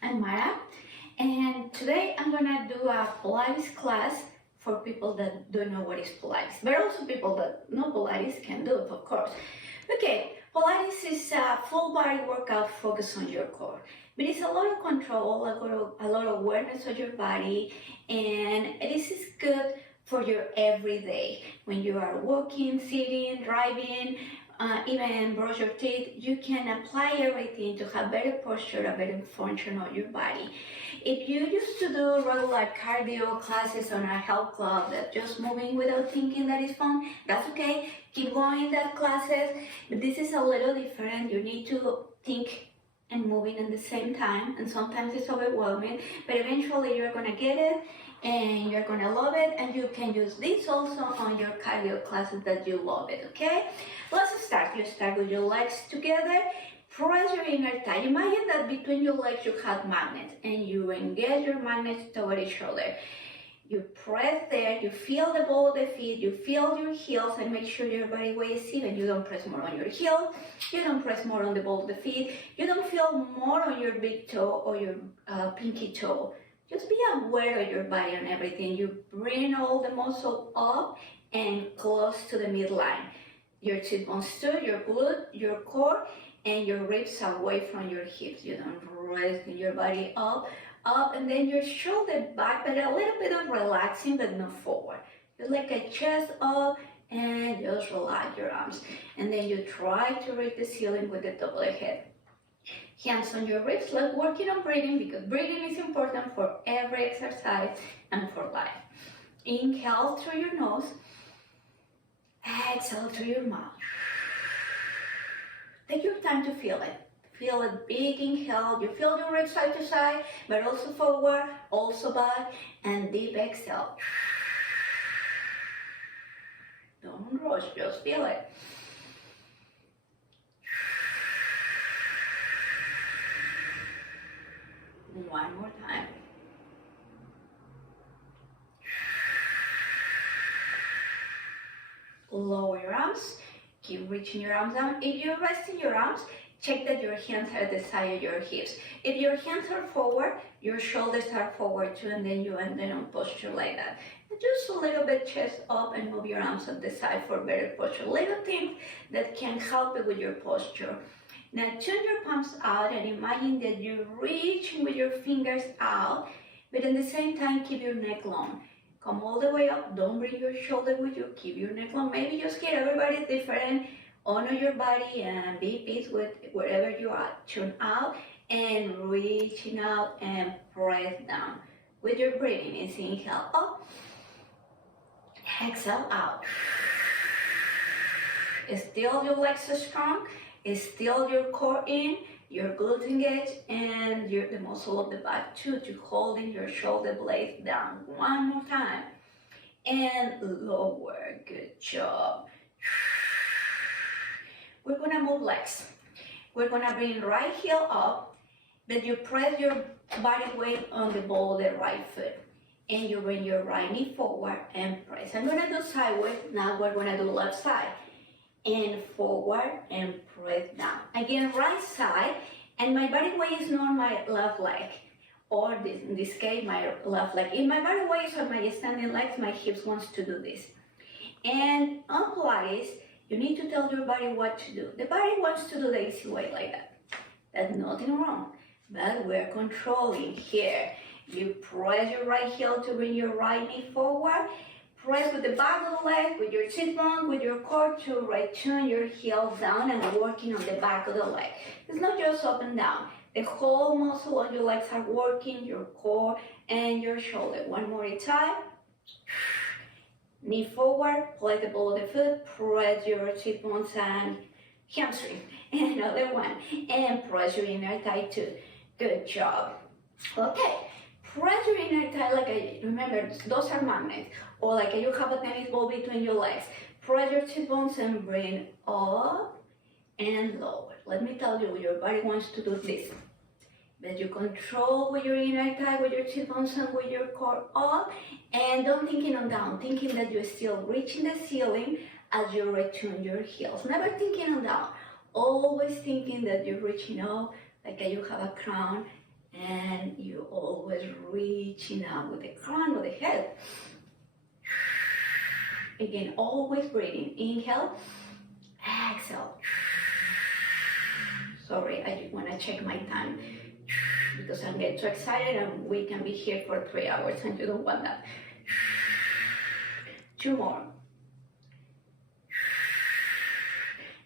I'm Mara, and today I'm gonna do a Pilates class for people that don't know what is Pilates, but also people that know Pilates can do it, of course. Okay, Pilates is a full body workout focused on your core, but it's a lot of control, a lot of awareness of your body, and this is good for your everyday. When you are walking, sitting, driving, even brush your teeth, you can apply everything to have better posture, a better function of your body. If you used to do regular cardio classes on a health club that just moving without thinking that is fun, that's okay. Keep going that classes, but this is a little different. You need to think and moving at the same time, and sometimes it's overwhelming, but eventually you're gonna get it and you're gonna love it, and you can use this also on your cardio classes that you love it. Okay, let's start. You start with your legs together. Press your inner thigh. Imagine that between your legs you have magnets, and you engage your magnets toward each other. You press there, you feel the ball of the feet, you feel your heels, and make sure your body weight is even. You don't press more on your heel, you don't press more on the ball of the feet, you don't feel more on your big toe or your pinky toe. Just be aware of your body and everything. You bring all the muscle up and close to the midline. Your sit bones too, your glute, your core, and your ribs away from your hips. You don't raise your body up, and then your shoulder back, but a little bit of relaxing, but not forward. Just like a chest up, and just relax your arms. And then you try to reach the ceiling with the top of the head. Hands on your ribs, like working on breathing, because breathing is important for every exercise and for life. Inhale through your nose, exhale through your mouth. Take your time to feel it. Feel a big inhale. You feel your ribs side to side, but also forward, also back, and deep exhale. Don't rush, just feel it. One more time. Lower your arms. Keep reaching your arms down. If you're resting your arms, check that your hands are at the side of your hips. If your hands are forward, your shoulders are forward too, and then you end on posture like that. And just a little bit chest up and move your arms at the side for better posture. Little things that can help you with your posture. Now turn your palms out and imagine that you're reaching with your fingers out, but at the same time keep your neck long. Come all the way up, don't bring your shoulder with you, keep your neck long. Maybe just get everybody different, honor your body and be peace with wherever you are. Turn out and reaching out and press down. With your breathing, is inhale up, exhale out. Still your legs are strong, still your core in, your glutes engaged, and the muscle of the back too, to holding your shoulder blades down. One more time. And lower, good job. We're gonna move legs. We're gonna bring right heel up, but you press your body weight on the ball of the right foot. And you bring your right knee forward and press. I'm gonna do sideways, now we're gonna do left side. And forward and press down. Again, right side, and my body weight is not on my left leg, or in this case, my left leg. If my body weight is on my standing legs, my hips wants to do this. And on Pilates, you need to tell your body what to do. The body wants to do the easy way like that. There's nothing wrong, but we're controlling here. You press your right heel to bring your right knee forward. Press with the back of the leg, with your sit bone, with your core to return your heel down and working on the back of the leg. It's not just up and down. The whole muscle of your legs are working, your core and your shoulder. One more time. Knee forward, place the ball of the foot, press your sit bones and hamstring. And another one. And press your inner thigh too. Good job. Okay. Press your inner thigh like remember, those are magnets, or like you have a tennis ball between your legs. Press your sit bones and bring up and lower. Let me tell you, your body wants to do this. But you control with your inner thigh, with your sit bones and with your core up, and don't thinking on down, thinking that you're still reaching the ceiling as you return your heels. Never thinking on down, always thinking that you're reaching up, like you have a crown, And you always reaching out with the crown of the head. Again, always breathing. Inhale, exhale. Sorry, I want to check my time because I'm getting too excited and we can be here for 3 hours and you don't want that. 2 more.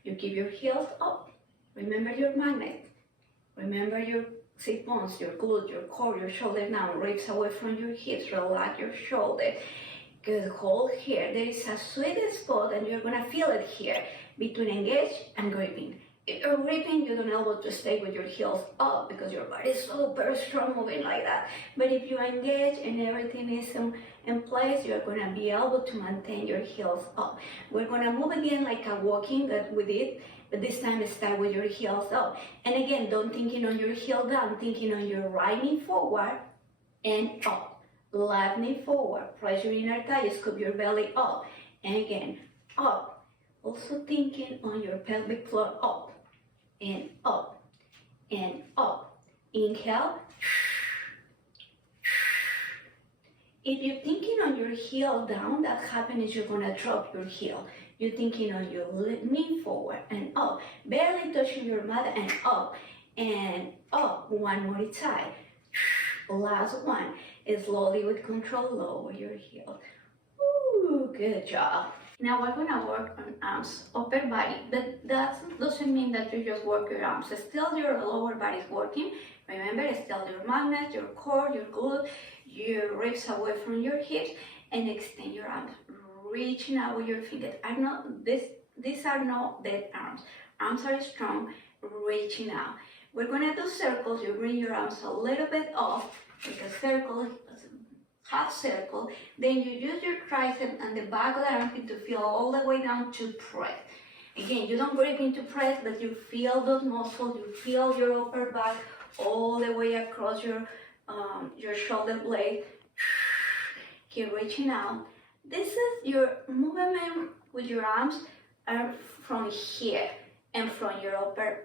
You keep your heels up. Remember your magnet. Remember your sit bones, your glutes, your core, your shoulder down, ribs away from your hips. Relax your shoulders. Good, hold here. There is a sweet spot and you're gonna feel it here between engage and gripping. If you're gripping, you don't be able to stay with your heels up because your body is super strong moving like that. But if you engage and everything is in place, you're gonna be able to maintain your heels up. We're gonna move again like a walking that we did, but this time start with your heels up. And again, don't thinking on your heel down, thinking on your right knee forward and up. Left knee forward, press your inner thigh, scoop your belly up, and again, up. Also thinking on your pelvic floor up, and up, and up. Inhale. If you're thinking on your heel down, that happens is you're gonna drop your heel. You're thinking on your knee forward and up, barely touching your mat and up, and up. One more time. Last one. Slowly with control, lower your heel. Ooh, good job. Now we're gonna work on arms, upper body, but that doesn't mean that you just work your arms. Still your lower body is working. Remember, still your magnet, your core, your glute, your ribs away from your hips, and extend your arms, reaching out with your fingers. These are not dead arms. Arms are strong, reaching out. We're gonna do circles. You bring your arms a little bit off, like a circle, half circle. Then you use your tricep and the back of the armpit to feel all the way down to press. Again, you don't grip into press, but you feel those muscles. You feel your upper back all the way across your shoulder blade. Keep reaching out. This is your movement with your arms are from here and from your upper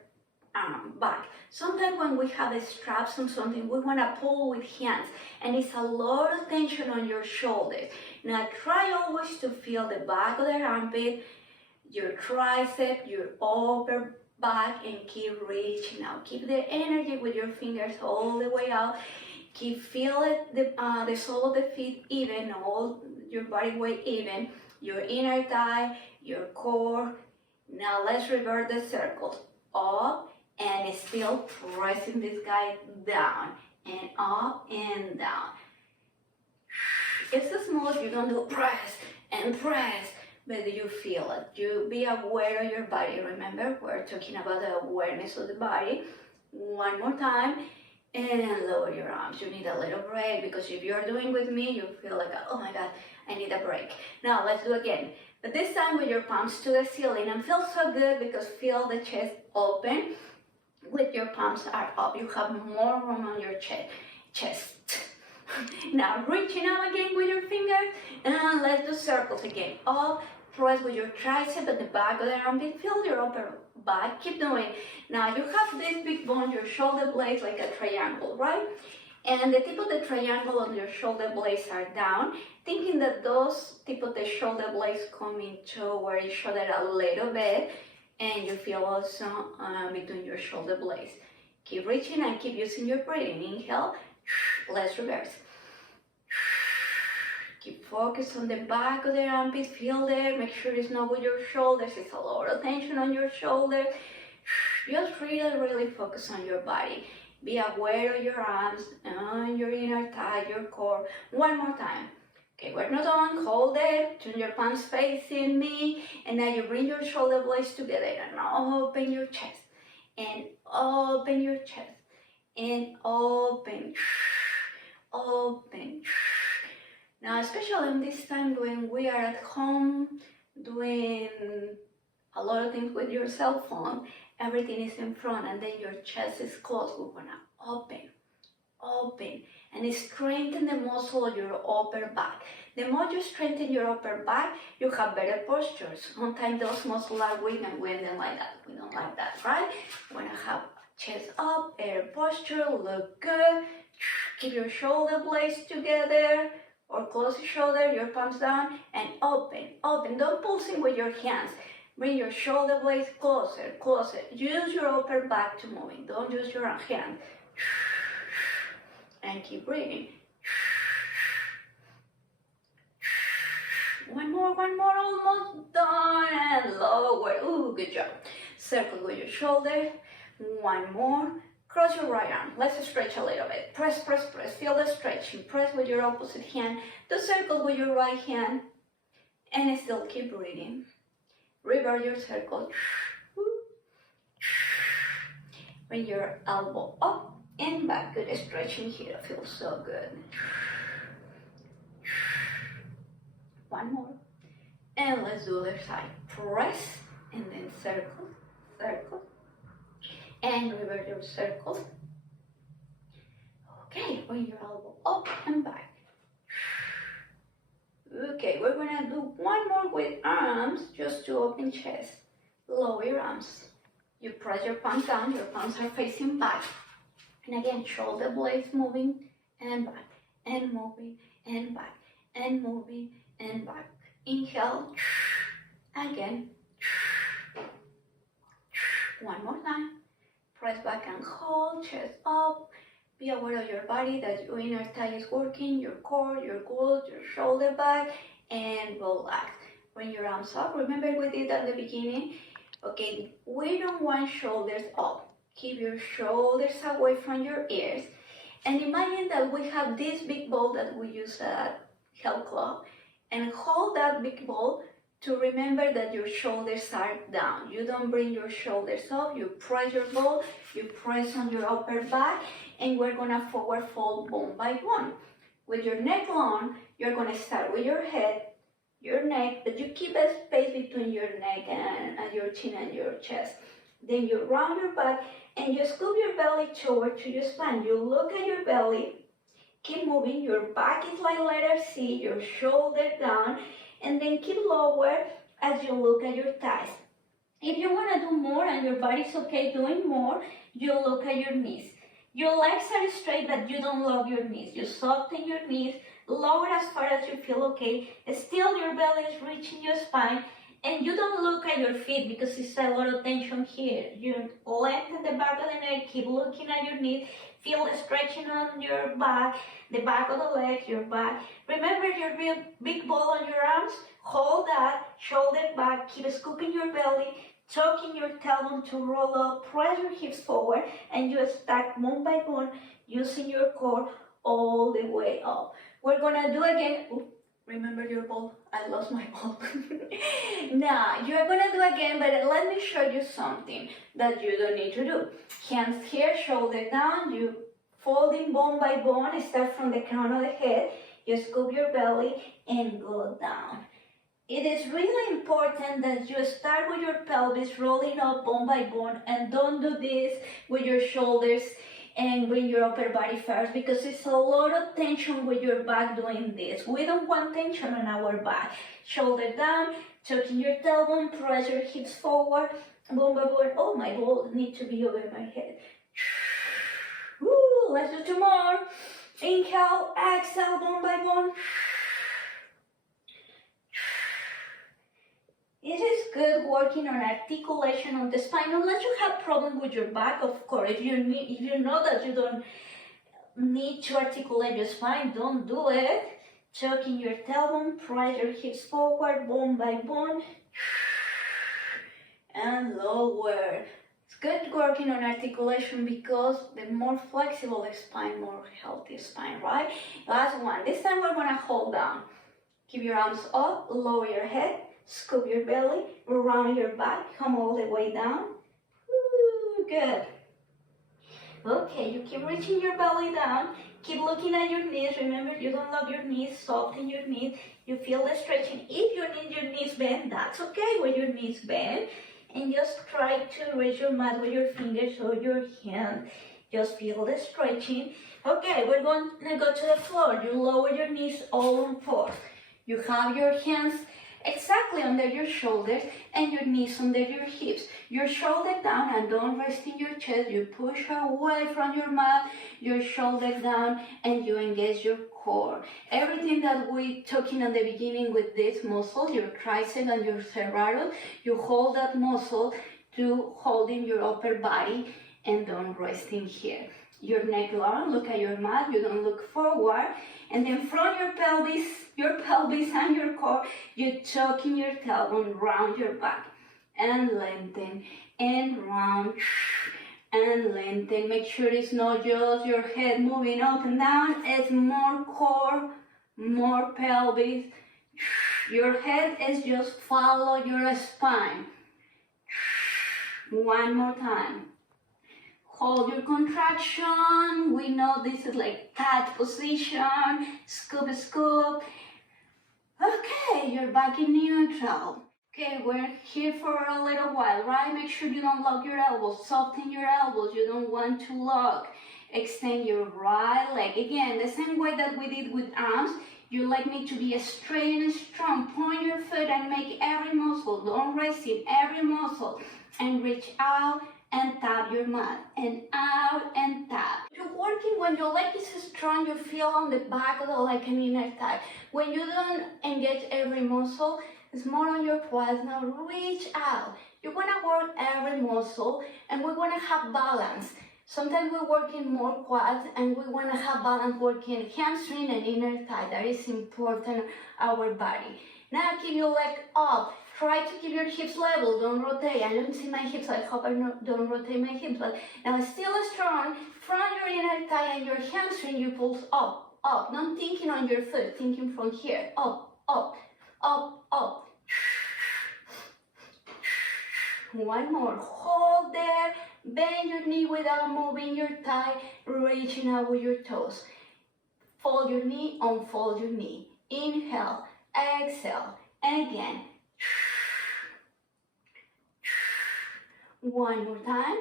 back. Sometimes when we have a straps on something, we want to pull with hands, and it's a lot of tension on your shoulders. Now try always to feel the back of the armpit, your tricep, your upper back, and keep reaching out. Keep the energy with your fingers all the way out. Keep feeling the sole of the feet even, all your body weight even, your inner thigh, your core. Now let's revert the circles. Up and still pressing this guy down and up and down. It's smooth, you don't do press and press, but you feel it. You be aware of your body. Remember, we're talking about the awareness of the body. One more time, and lower your arms. You need a little break because if you're doing with me, you feel like, oh my God, I need a break. Now let's do again. But this time with your palms to the ceiling, and feel so good because feel the chest open. With your palms are up, you have more room on your chest. Now reaching out again with your fingers, and let's do circles again. Up, press with your tricep at the back of the armpit, feel your upper back, keep doing. Now you have this big bone, your shoulder blades like a triangle, right? And the tip of the triangle on your shoulder blades are down, thinking that those tip of the shoulder blades coming toward each other a little bit, and you feel also between your shoulder blades. Keep reaching and keep using your breathing. Inhale, let's reverse. Keep focus on the back of the armpit, feel there, make sure it's not with your shoulders, it's a lot of tension on your shoulders. Just really focus on your body. Be aware of your arms, on your inner thigh, your core. One more time. Okay, we're not done. Hold it. Turn your palms facing me. And now you bring your shoulder blades together and open your chest. And open your chest. And open. Open. Now, especially in this time when we are at home doing a lot of things with your cell phone, everything is in front and then your chest is closed. We're gonna open. Open, and strengthen the muscle of your upper back. The more you strengthen your upper back, you have better postures. Sometimes those muscles are weak and we don't like that. We don't like that, right? We want to have chest up, air posture, look good. Keep your shoulder blades together or close your shoulder, your palms down, and open, open. Don't pulsing with your hands. Bring your shoulder blades closer, closer. Use your upper back to moving. Don't use your hand. And keep breathing. One more, almost done. And lower. Ooh, good job. Circle with your shoulder. One more. Cross your right arm. Let's stretch a little bit. Press, press, press. Feel the stretching. Press with your opposite hand. Do circle with your right hand. And still keep breathing. Reverse your circle. Bring your elbow up and back. Good stretching here. Feels so good. One more. And let's do the other side. Press and then circle, circle. And reverse your circle. Okay, bring your elbow up and back. Okay, we're gonna do one more with arms, just to open chest. Lower your arms. You press your palms down, your palms are facing back. And again, shoulder blades moving and back, and moving and back, and moving and back. Inhale, again. One more time. Press back and hold, chest up. Be aware of your body, that your inner thigh is working, your core, your glutes, your shoulder back, and relax. Bring your arms up. Remember we did at the beginning? Okay, we don't want shoulders up. Keep your shoulders away from your ears. And imagine that we have this big ball that we use at health club. And hold that big ball to remember that your shoulders are down. You don't bring your shoulders up. You press your ball, you press on your upper back, and we're gonna forward fold bone by bone. With your neck long, you're gonna start with your head, your neck, but you keep a space between your neck and your chin and your chest. Then you round your back and you scoop your belly toward to your spine. You look at your belly, keep moving, your back is like letter C, your shoulder down, and then keep lower as you look at your thighs. If you want to do more and your body's okay doing more, you look at your knees. Your legs are straight, but you don't lock your knees. You soften your knees, lower as far as you feel okay. Still, your belly is reaching your spine, and you don't look at your feet because it's a lot of tension here. You lengthen the back of the neck, keep looking at your knees, feel the stretching on your back, the back of the leg, your back. Remember your real big ball on your arms? Hold that, shoulder back, keep scooping your belly, tucking your tailbone to roll up, press your hips forward, and you stack bone by bone using your core all the way up. We're gonna do again. Ooh, remember your ball? I lost my ball. Now, you're gonna do again, but let me show you something that you don't need to do. Hands here, shoulder down, you folding bone by bone, start from the crown of the head, you scoop your belly and go down. It is really important that you start with your pelvis rolling up bone by bone, and don't do this with your shoulders and bring your upper body first, because it's a lot of tension with your back doing this. We don't want tension on our back. Shoulder down, tucking your tailbone, press your hips forward, bone by bone. Oh, my balls need to be over my head. Woo, let's do two more. Inhale, exhale, bone by bone. It is good working on articulation on the spine, unless you have problem with your back, of course. If you know that you don't need to articulate your spine, don't do it. Tucking your tailbone, press your hips forward, bone by bone, and lower. It's good working on articulation because the more flexible the spine, more healthy spine, right? Last one. This time we're gonna hold down. Keep your arms up, lower your head. Scoop your belly, round your back, come all the way down. Woo, good. Okay, you keep reaching your belly down. Keep looking at your knees. Remember, you don't lock your knees, soften your knees. You feel the stretching. If you need your knees bent, that's okay with your knees bent. And just try to reach your mat with your fingers or your hand. Just feel the stretching. Okay, we're going to go to the floor. You lower your knees all on fours. You have your hands exactly under your shoulders and your knees under your hips. Your shoulder down and don't rest in your chest. You push away from your mat, your shoulder down, and you engage your core. Everything that we talking at the beginning with this muscle, your tricep and your serratus, you hold that muscle to holding your upper body and don't rest in here. Your neck long, look at your mat, you don't look forward, and then from your pelvis and your core, you tuck in your tailbone round your back and lengthen and round and lengthen. Make sure it's not just your head moving up and down, it's more core, more pelvis. Your head is just follow your spine. One more time. Hold your contraction. We know this is like cat position. Scoop, scoop. Okay, you're back in neutral. Okay, we're here for a little while, right? Make sure you don't lock your elbows. Soften your elbows. You don't want to lock. Extend your right leg. Again, the same way that we did with arms. Your leg needs to be straight and strong. Point your foot and make every muscle. Don't rest in every muscle. And reach out and tap your mat. And out and tap. You're working when your leg is strong. You feel on the back of the leg an inner thigh. When you don't engage every muscle, it's more on your quads. Now reach out. You want to work every muscle and we want to have balance. Sometimes we're working more quads and we want to have balance working hamstring and inner thigh. That is important our body. Now keep your leg up. Try to keep your hips level. Don't rotate. I don't see my hips. I hope I don't rotate my hips. But now still strong. From your inner thigh and your hamstring, you pulse up, up. Not thinking on your foot. Thinking from here. Up, up, up, up. One more. Hold there. Bend your knee without moving your thigh. Reaching out with your toes. Fold your knee, unfold your knee. Inhale, exhale, and again. One more time.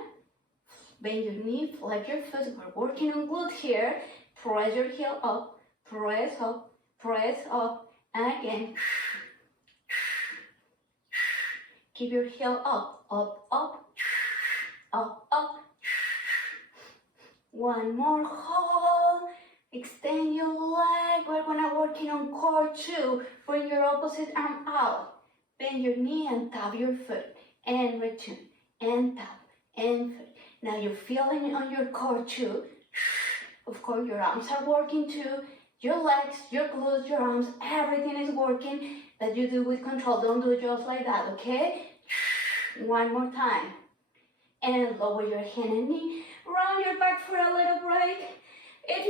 Bend your knee, flex your foot. We're working on glutes here. Press your heel up, press up, and again. Keep your heel up, up, up, up, up. One more hold. Extend your leg. We're gonna working on core too. Bring your opposite arm out. Bend your knee and tap your foot. And return. And tap. And foot. Now you're feeling it on your core too. Of course, your arms are working too. Your legs, your glutes, your arms, everything is working that you do with control. Don't do it just like that, okay? One more time. And lower your hand and knee. Round your back for a little break. If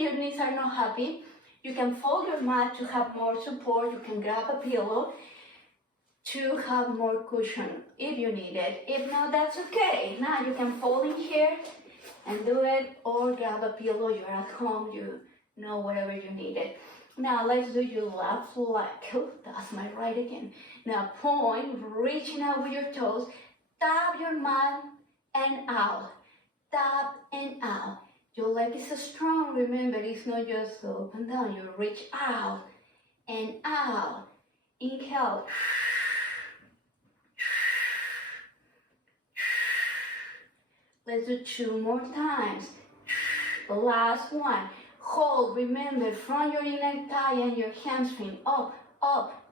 your knees are not happy, you can fold your mat to have more support. You can grab a pillow to have more cushion if you need it. If not, that's okay. Now you can fold in here and do it, or grab a pillow. You're at home, you know, whatever you need it. Now let's do your left leg. Oh, that's my right again. Now point, reaching out with your toes. Tap your mat and out. Tap and out. Your leg is strong. Remember, it's not just up and down. You reach out and out. Inhale. Let's do 2 more times. The last one. Hold, remember, from your inner thigh and your hamstring. Up, up,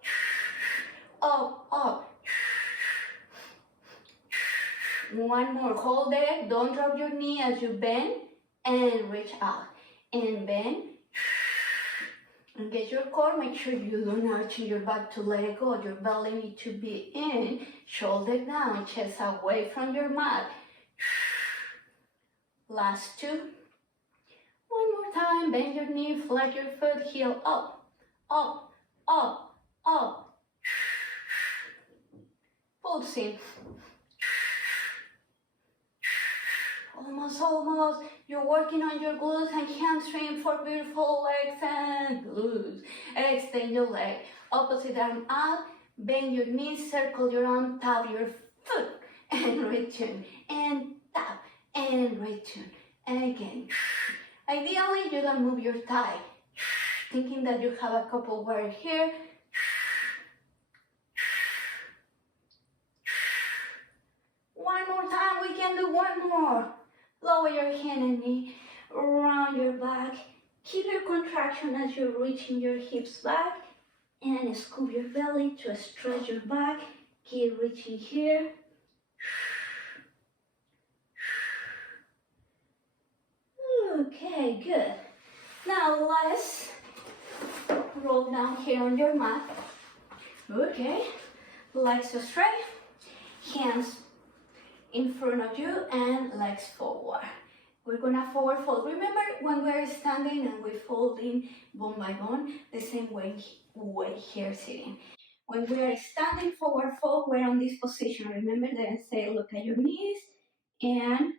up, up. One more. Hold there. Don't drop your knee as you bend and reach out. And bend. Engage your core. Make sure you don't arch your back to let it go. Your belly needs to be in. Shoulder down. Chest away from your mat. Last 2. One more time. Bend your knee. Flex your foot. Heel up. Up. Up. Up. Pulsing. Almost. You're working on your glutes and hamstring for beautiful legs and glutes. Extend your leg. Opposite arm out. Bend your knees. Circle your arm. Tap your foot. And return. And tap. And return. And again. Ideally, you don't move your thigh. Thinking that you have a cup of water here. One more time, we can do one more. Lower your hand and knee, round your back. Keep your contraction as you're reaching your hips back. And scoop your belly to stretch your back. Keep reaching here. Okay, good. Now let's roll down here on your mat. Okay, legs straight, hands in front of you and legs forward. We're gonna forward fold. Remember when we're standing and we fold in bone by bone, the same way here sitting. When we are standing forward fold, we're on this position. Remember that I say look at your knees and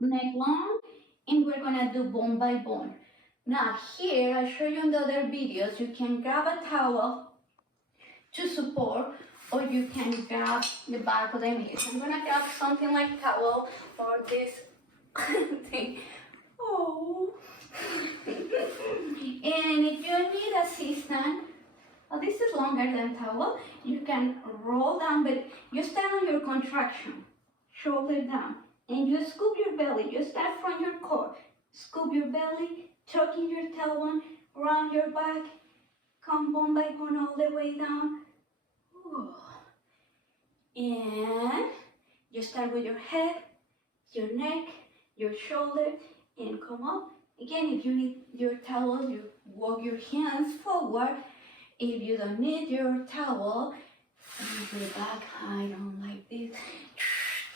neck long, and we're gonna do bone by bone. Now here, I show you in the other videos, you can grab a towel to support, or you can grab the back of the knees. I'm gonna grab something like towel or this thing. Oh. And if you need assistance, this is longer than towel, you can roll down, but you stand on your contraction, shoulder down, and you scoop your belly. You start from your core, scoop your belly, tucking your tailbone, round your back, come bone by bone all the way down. Ooh. And you start with your head, your neck, your shoulder, and come up. Again, if you need your towel, you walk your hands forward. If you don't need your towel, you go back high on like this.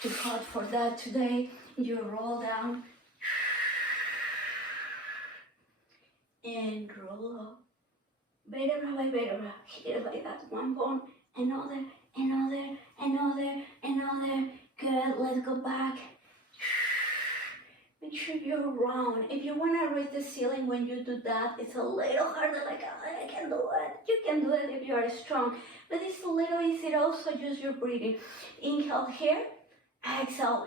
Too hot for that today. You roll down and roll up. Vertebra by vertebra, here by that one bone, another, another, another, another. Good, let's go back. Make sure you're round. If you want to reach the ceiling when you do that, it's a little harder, like I can do it. You can do it if you are strong, but it's a little easier. Also use your breathing. Inhale here, exhale.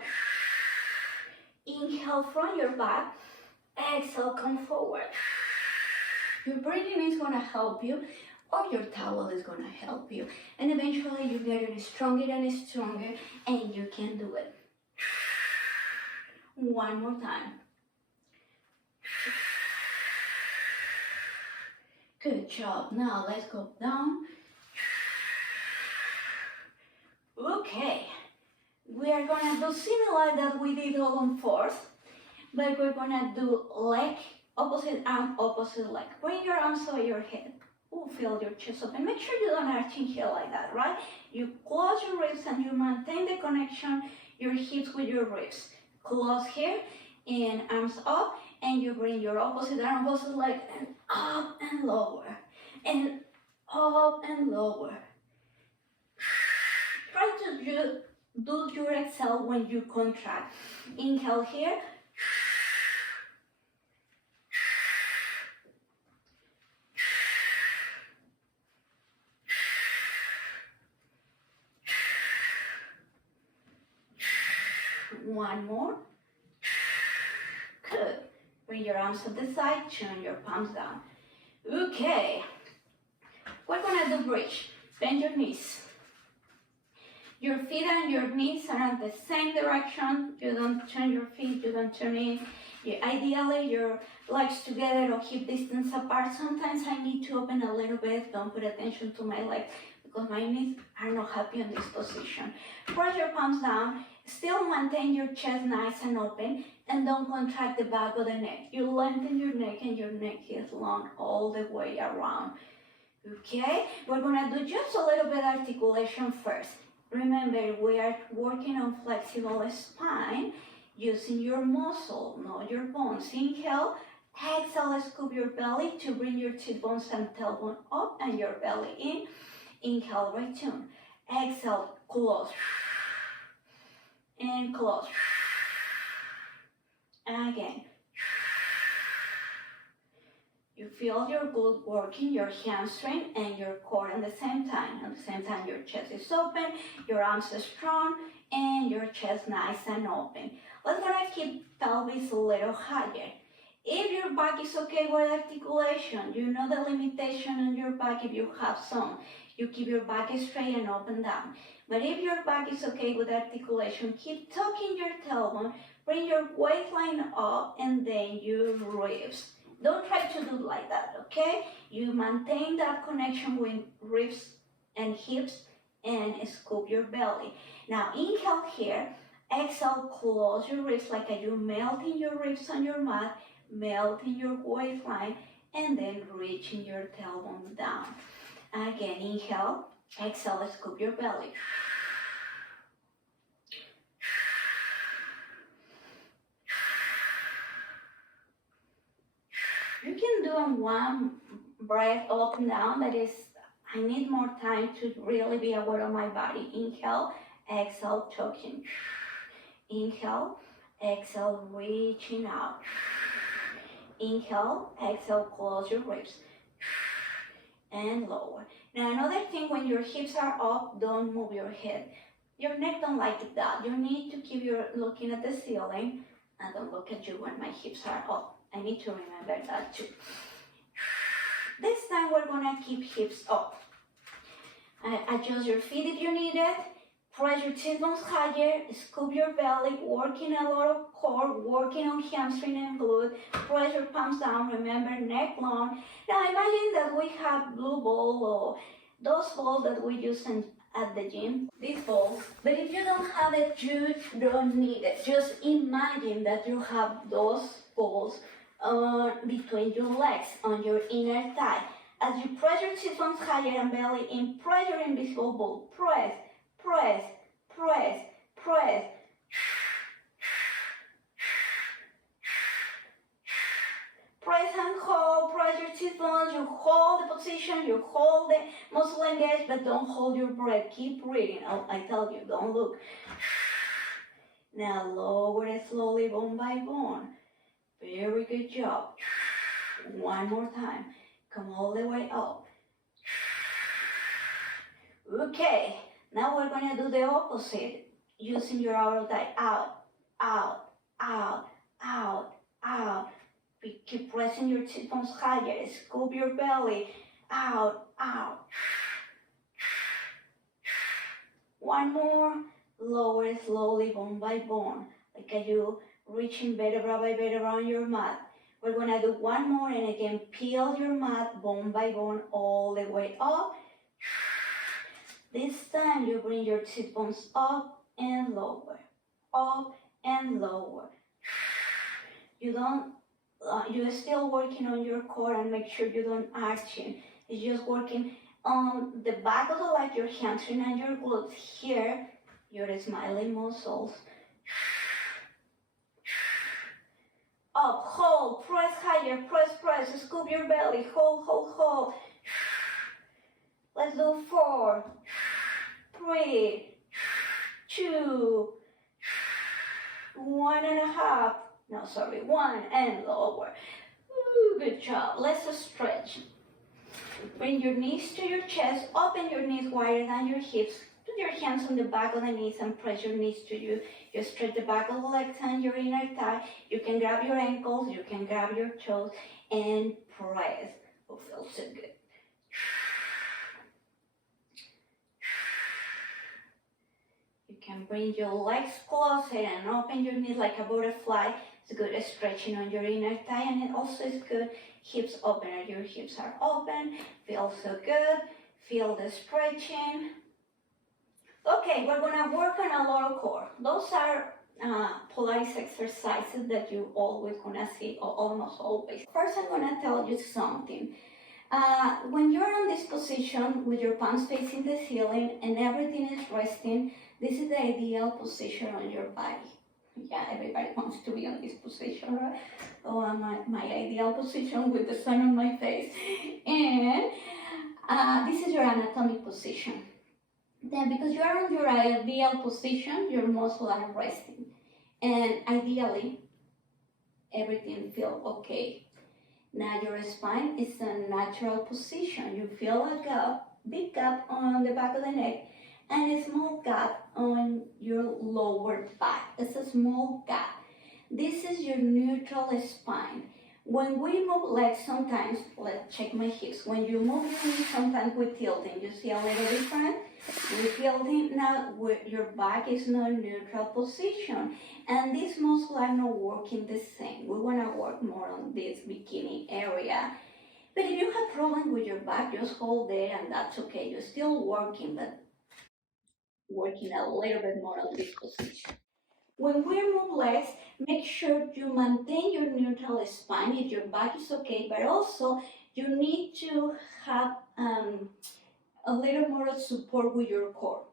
Inhale from your back, exhale, come forward. Your breathing is going to help you, or your towel is going to help you. And eventually you get stronger and stronger, and you can do it. One more time. Good job. Now let's go down. Okay. We are going to do similar that we did all on fours, but we're going to do leg, opposite arm, opposite leg. Bring your arms over your head. Ooh, feel your chest open. Make sure you don't arching here like that, right? You close your ribs and you maintain the connection, your hips with your ribs. Close here and arms up, and you bring your opposite arm, opposite leg, and up and lower, and up and lower. Try to do your exhale when you contract. Inhale here. One more. Good. Bring your arms to the side, turn your palms down. Okay. We're gonna do bridge. Bend your knees. Your feet and your knees are in the same direction. You don't turn your feet, you don't turn in. Ideally, your legs together or hip distance apart. Sometimes I need to open a little bit. Don't put attention to my legs because my knees are not happy in this position. Press your palms down. Still maintain your chest nice and open, and don't contract the back of the neck. You lengthen your neck, and your neck is long all the way around. Okay, we're gonna do just a little bit articulation first. Remember, we are working on flexible spine using your muscle, not your bones. Inhale, exhale, scoop your belly to bring your cheek bones and tailbone up and your belly in. Inhale, return. Exhale, close. And close. Again. You feel your glute working, your hamstring and your core at the same time. At the same time, your chest is open, your arms are strong, and your chest nice and open. Let's gonna keep pelvis a little higher. If your back is okay with articulation, you know the limitation on your back if you have some. You keep your back straight and up and down. But if your back is okay with articulation, keep tucking your tailbone, bring your waistline up, and then your ribs. Don't try to do like that, okay? You maintain that connection with ribs and hips and scoop your belly. Now inhale here, exhale, close your ribs like you're melting your ribs on your mat, melting your waistline, and then reaching your tailbone down. Again, inhale, exhale, scoop your belly. You can do one breath up and down, that is, I need more time to really be aware of my body. Inhale, exhale, tucking. Inhale, exhale, reaching out. Inhale, exhale, close your ribs. And lower. Now another thing, when your hips are up, don't move your head. Your neck don't like that. You need to keep your looking at the ceiling and don't look at you when my hips are up. I need to remember that too. This time we're gonna keep hips up. Adjust your feet if you need it. Press your tailbones higher, scoop your belly, working a lot of core, working on hamstring and glute. Press your palms down, remember neck long. Now imagine that we have blue ball or those balls that we use at the gym, these balls. But if you don't have it, you don't need it. Just imagine that you have those balls between your legs, on your inner thigh. As you press your tailbones higher and belly in, press your invisible ball. Press. Press, press, press. Press and hold, press your teeth bones, you hold the position, you hold the muscle engaged, but don't hold your breath. Keep breathing. Oh, I tell you, don't look. Now lower it slowly, bone by bone. Very good job. One more time. Come all the way up. Okay. Now we're going to do the opposite, using your outer thigh. Out, out, out, out, out. Keep pressing your cheekbones higher. Scoop your belly. Out, out. One more. Lower slowly, bone by bone. Like you reaching vertebra by vertebra on your mat. We're going to do one more, and again, peel your mat bone by bone all the way up. This time you bring your cheekbones up and lower, up and lower. You're still working on your core, and make sure you don't arch it. It's just working on the back of the leg, your hamstring and your glutes. Here, your smiling muscles. Up, hold, press higher, press, press, scoop your belly, hold, hold, hold. Let's do 4, 3, 2, 1.5. No, sorry, 1 and lower. Ooh, good job. Let's stretch. Bring your knees to your chest. Open your knees wider than your hips. Put your hands on the back of the knees and press your knees to you. You stretch the back of the legs and your inner thigh. You can grab your ankles. You can grab your toes and press. Oh, feels so good. You can bring your legs closer and open your knees like a butterfly. It's good stretching on your inner thigh, and it also is good. Hips open, your hips are open. Feels so good. Feel the stretching. Okay, we're gonna work on a lower core. Those are Pilates exercises that you always gonna see, or almost always. First, I'm gonna tell you something. When you're in this position with your palms facing the ceiling and everything is resting, this is the ideal position on your body. Yeah, everybody wants to be on this position, right? So my ideal position with the sun on my face. And this is your anatomic position. Then because you are in your ideal position, your muscles are resting. And ideally, everything feels okay. Now your spine is a natural position. You feel a gap, big gap on the back of the neck, and a small gap on your lower back. It's a small gap. This is your neutral spine. When we move legs, sometimes, let's check my hips. When you move your knees, sometimes we tilting. You see a little different? We tilting. Now your back is not in neutral position. And these muscles are not working the same. We want to work more on this bikini area. But if you have problem with your back, just hold there and that's okay. You're still working, but working a little bit more on this position. When we move legs, make sure you maintain your neutral spine if your back is okay, but also you need to have a little more support with your core.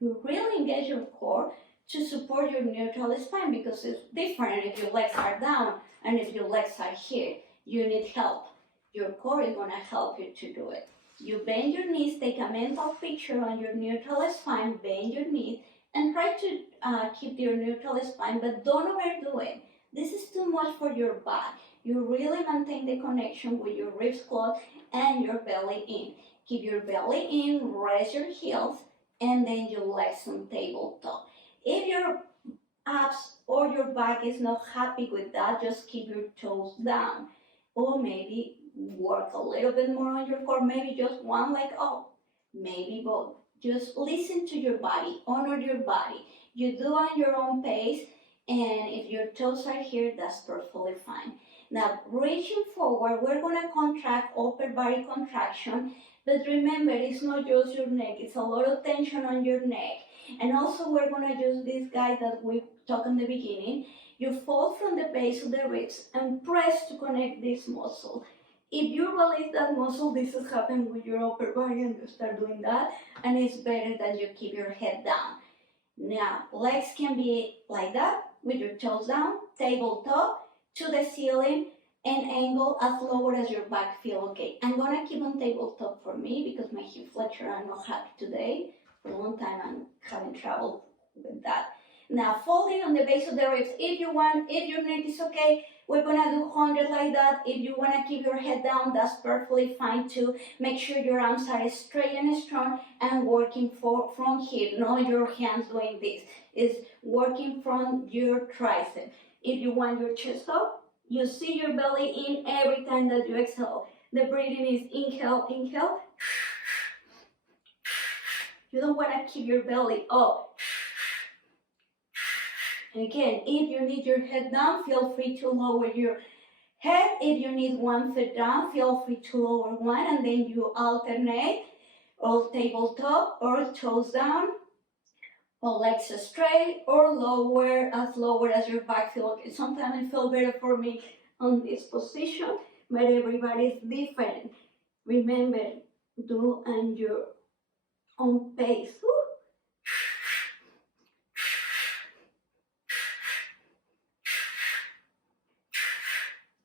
You really engage your core to support your neutral spine because it's different if your legs are down and if your legs are here. You need help. Your core is going to help you to do it. You bend your knees, take a mental picture on your neutral spine, bend your knees, and try to keep your neutral spine, but don't overdo it. This is too much for your back. You really maintain the connection with your ribs closed and your belly in. Keep your belly in, raise your heels, and then you legs on tabletop. If your abs or your back is not happy with that, just keep your toes down. Or maybe work a little bit more on your core, maybe just one leg up, maybe both. Just listen to your body, honor your body. You do on your own pace, and if your toes are here, that's perfectly fine. Now, reaching forward, we're gonna contract upper body contraction, but remember, it's not just your neck, it's a lot of tension on your neck. And also, we're gonna use this guide that we talked in the beginning. You fold from the base of the ribs and press to connect this muscle. If you release that muscle, this is happening with your upper body and you start doing that, and it's better that you keep your head down. Now, legs can be like that, with your toes down, tabletop, to the ceiling, and angle as lower as your back feel okay. I'm gonna keep on tabletop for me because my hip flexor are not happy today. For a long time I'm having trouble with that. Now, folding on the base of the ribs. If you want, if your neck is okay, we're gonna do 100 like that. If you wanna keep your head down, that's perfectly fine too. Make sure your arms are straight and strong and working from here, not your hands doing this. It's working from your tricep. If you want your chest up, you see your belly in every time that you exhale. The breathing is inhale, inhale. You don't wanna keep your belly up. Again, if you need your head down, feel free to lower your head. If you need one foot down, feel free to lower one, and then you alternate, or tabletop, or toes down, or legs straight, or lower as your back feels. Okay, sometimes it feels better for me on this position, but everybody is different. Remember, do on your own pace. Woo.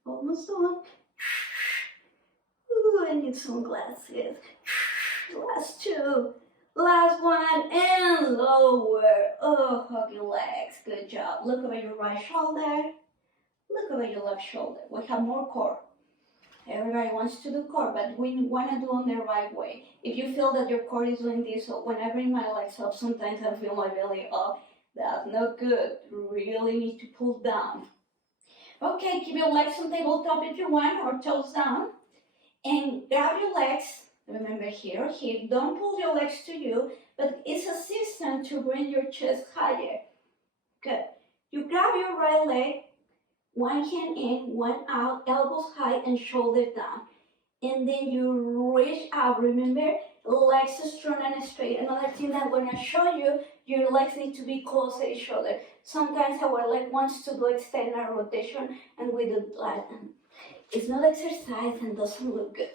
Almost done. Ooh, I need some glasses. Last two. Last one, and lower. Oh, hug your legs. Good job. Look over your right shoulder. Look over your left shoulder. We have more core. Everybody wants to do core, but we want to do on the right way. If you feel that your core is doing this, so when I bring my legs up, sometimes I feel my belly up. That's not good. You really need to pull down. Okay, keep your legs on tabletop if you want, or toes down. And grab your legs, remember here or here. Don't pull your legs to you, but it's assistant to bring your chest higher. Good. You grab your right leg, one hand in, one out, elbows high and shoulder down. And then you reach out, remember, legs strong and straight. Another thing that I'm going to show you, your legs need to be close to each other. Sometimes our leg wants to do external rotation and we do that. And it's not exercise and doesn't look good.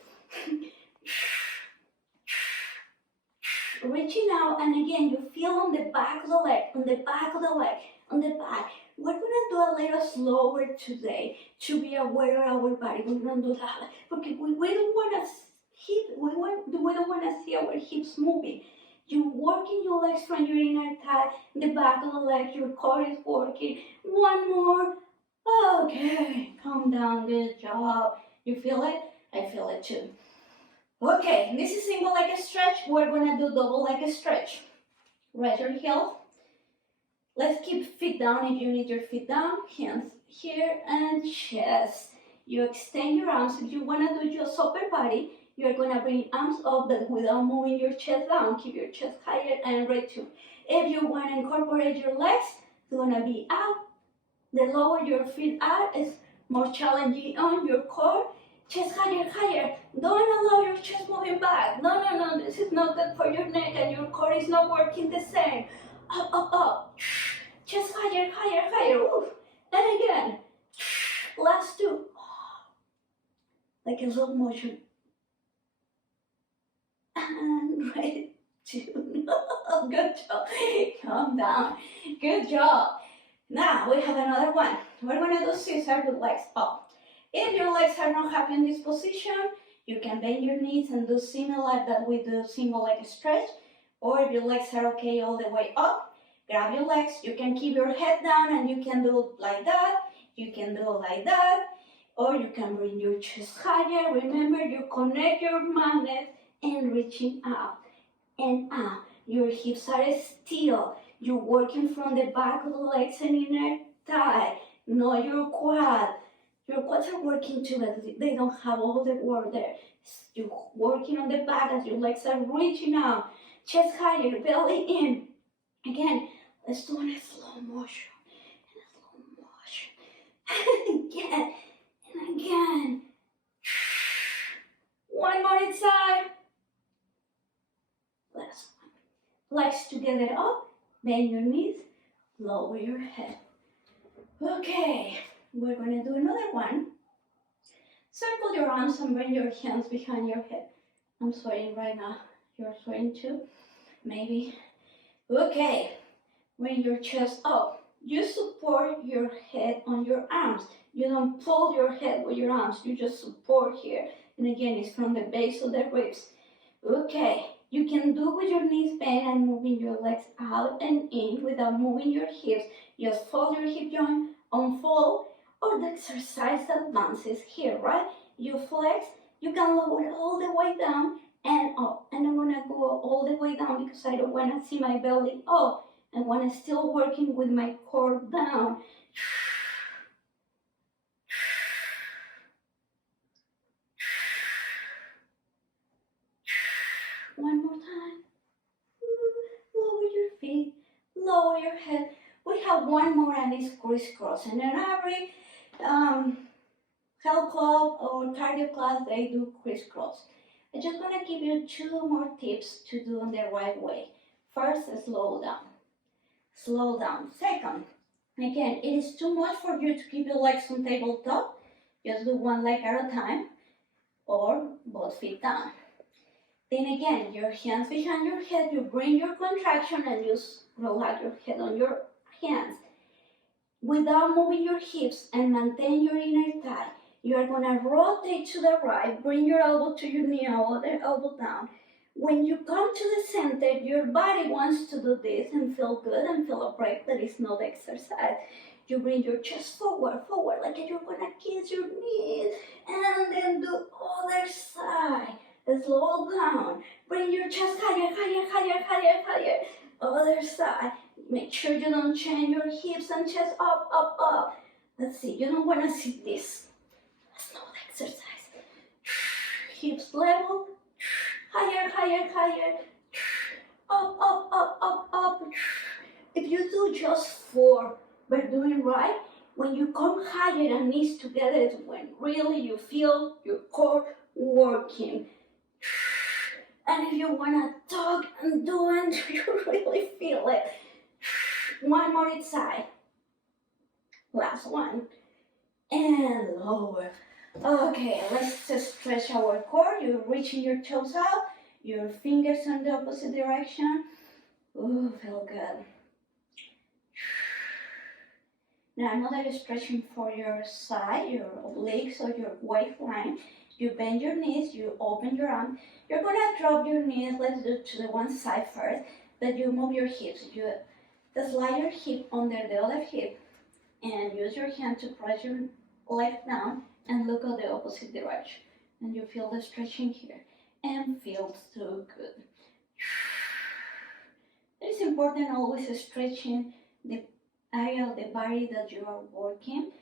Reaching out, and again, you feel on the back of the leg, on the back of the leg, on the back. We're gonna do a little slower today to be aware of our body. We're gonna do that because we don't wanna we don't wanna see our hips moving. You're working your legs from your inner thigh, the back of the leg, your core is working. One more. Okay, calm down, good job. You feel it? I feel it too. Okay, this is single leg stretch. We're gonna do double leg stretch. Raise your heel. Let's keep feet down if you need your feet down. Hands here and chest. You extend your arms. If you want to do just upper body, you're going to bring arms up, but without moving your chest down. Keep your chest higher and reach. If you want to incorporate your legs, it's going to be out. The lower your feet are, is more challenging on your core. Chest higher, higher. Don't allow your chest moving back. No, no, no. This is not good for your neck and your core is not working the same. Up, up, up. Chest higher, higher, higher. Oof. And again. Last two. Like a slow motion. And ready to. Good job. Calm down. Good job. Now we have another one. We're going to do scissors with legs up. If your legs are not happy in this position, you can bend your knees and do similar that we do single leg stretch. Or if your legs are okay all the way up, grab your legs. You can keep your head down and you can do it like that. You can do it like that. Or you can bring your chest higher. Remember, you connect your magnet and reaching up and up. Your hips are still. You're working from the back of the legs and inner thigh, not your quad. Your quads are working too, but they don't have all the work there. You're working on the back as your legs are reaching out. Chest higher, belly in. Again, let's do it in slow motion. Again and again. One more inside. Last one. Legs together up. Bend your knees, lower your head. Okay, we're going to do another one. Circle your arms and bring your hands behind your head. I'm sweating right now. You're sweating too? Maybe. Okay, bring your chest up. You support your head on your arms. You don't pull your head with your arms. You just support here. And again, it's from the base of the ribs. Okay. You can do with your knees bent and moving your legs out and in without moving your hips. Just fold your hip joint, unfold, or the exercise advances here, right? You flex, you can lower it all the way down and up. And I'm gonna go all the way down because I don't wanna see my belly up. I wanna still working with my core down. One more time. Lower your feet, lower your head. We have one more and it's crisscross. And in every health club or cardio class, they do crisscross. I just want to give you 2 more tips to do in the right way. First, slow down. Slow down. Second, again, it is too much for you to keep your legs on tabletop. Just do one leg at a time or both feet down. Then again, your hands behind your head, you bring your contraction and you relax your head on your hands. Without moving your hips and maintain your inner thigh, you are going to rotate to the right, bring your elbow to your knee, other elbow down. When you come to the center, your body wants to do this and feel good and feel a break, but it's not exercise. You bring your chest forward, like you're going to kiss your knees, and then do other side. Slow down. Bring your chest higher, higher, higher, higher, higher. Other side. Make sure you don't change your hips and chest up, up, up. Let's see. You don't want to see this. That's not exercise. Hips level. Higher, higher, higher. Up, up, up, up, up. If you do just 4, but doing right, when you come higher and knees together is when really you feel your core working. And if you want to talk and do it, you really feel it. One more inside. Last one. And lower. Okay, let's just stretch our core. You're reaching your toes out. Your fingers in the opposite direction. Ooh, feel good. Now another stretching for your side, your obliques or your waistline. You bend your knees, you open your arm. You're gonna drop your knees, let's do to the one side first, then you move your hips. You slide your hip under the other hip and use your hand to press your leg down and look at the opposite direction. And you feel the stretching here and feels so good. It is important always stretching the area of the body that you are working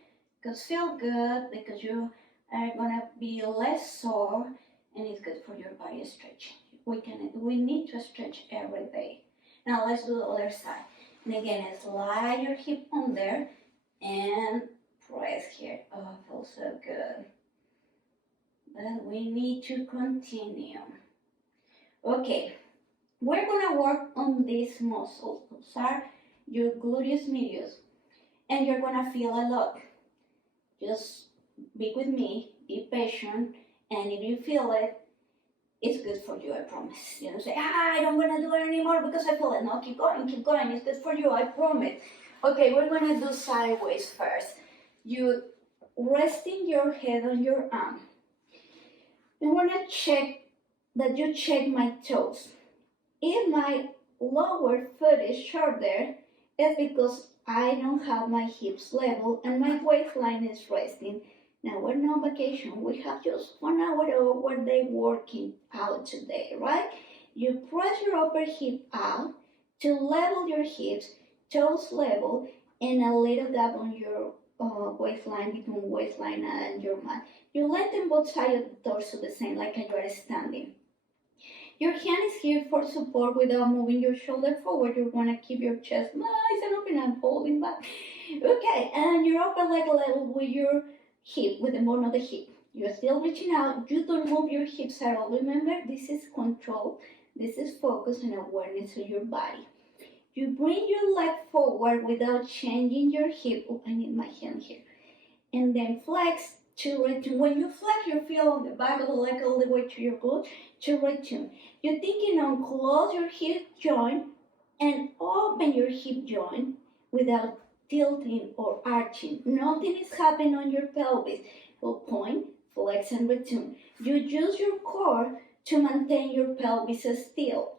because feel good because you are gonna be less sore, and it's good for your body stretching. We need to stretch every day. Now let's do the other side. And again, slide your hip on there and press here. Oh, feels so good. But we need to continue. Okay, we're gonna work on these muscles. Those are your gluteus medius, and you're gonna feel a lot. Just be with me, be patient, and if you feel it, it's good for you, I promise. You don't say, I don't want to do it anymore because I feel it. No, keep going, it's good for you, I promise. Okay, we're gonna do sideways first. You resting your head on your arm. You wanna check that you check my toes. If my lower foot is shorter, it's because I don't have my hips level and my waistline is resting. Now we're not on vacation. We have just 1 hour or 1 day working out today, right? You press your upper hip out to level your hips, toes level, and a little gap on your waistline, between waistline and your mat. You lengthen both sides of the torso the same, like you are standing. Your hand is here for support without moving your shoulder forward. You want to keep your chest nice and open and folding back. Okay, and your upper leg level with your hip, with the bone of the hip. You're still reaching out. You don't move your hips at all. Remember, this is control. This is focus and awareness of your body. You bring your leg forward without changing your hip. Oh, I need my hand here. And then flex to return. When you flex, you feel on the back of the leg all the way to your glute to return. You're thinking on close your hip joint and open your hip joint without tilting or arching. Nothing is happening on your pelvis. You'll point, flex, and return. You use your core to maintain your pelvis still.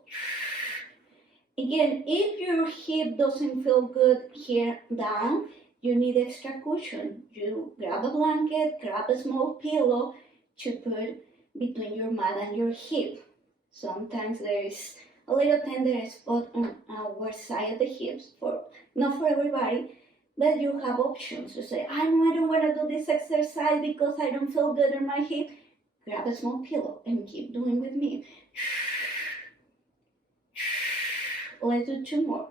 Again, if your hip doesn't feel good here down, you need extra cushion. You grab a blanket, grab a small pillow to put between your mat and your hip. Sometimes there is a little tender spot on our side of the hips, not for everybody, but you have options. You say, I don't want to do this exercise because I don't feel good on my hip. Grab a small pillow and keep doing with me. Let's do 2 more.